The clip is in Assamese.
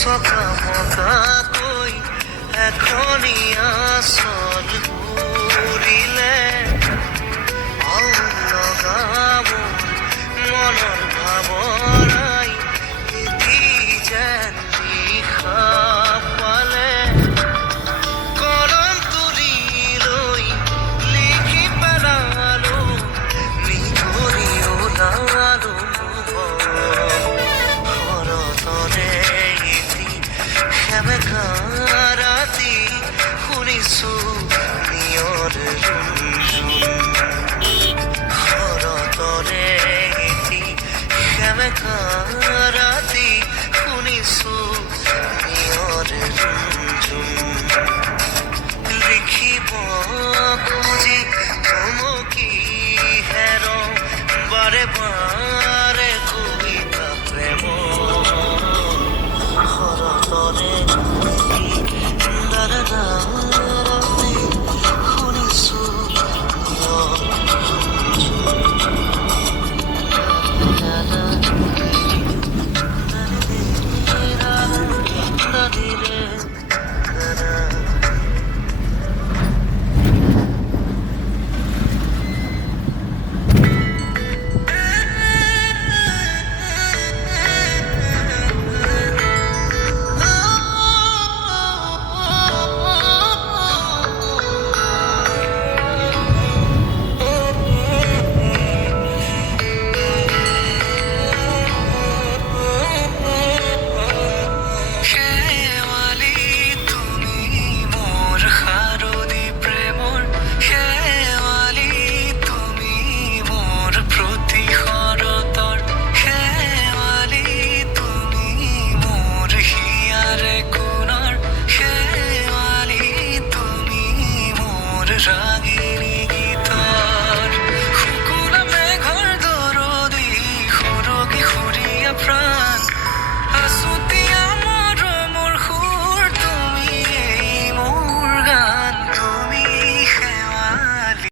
চকা মকাকৈ এখনীয়া চল ঘূৰিলে লগাব মনৰ ভাৱৰাই এটি যেন দিশা পালে কলম তুলি লৈ লিখি পেলালো মিঠুৰি ওলালো ঘৰতনে এটি সেমেকা ৰাতি শুনিছো নিয়ৰ ঘৰতনে এটি সেমেকা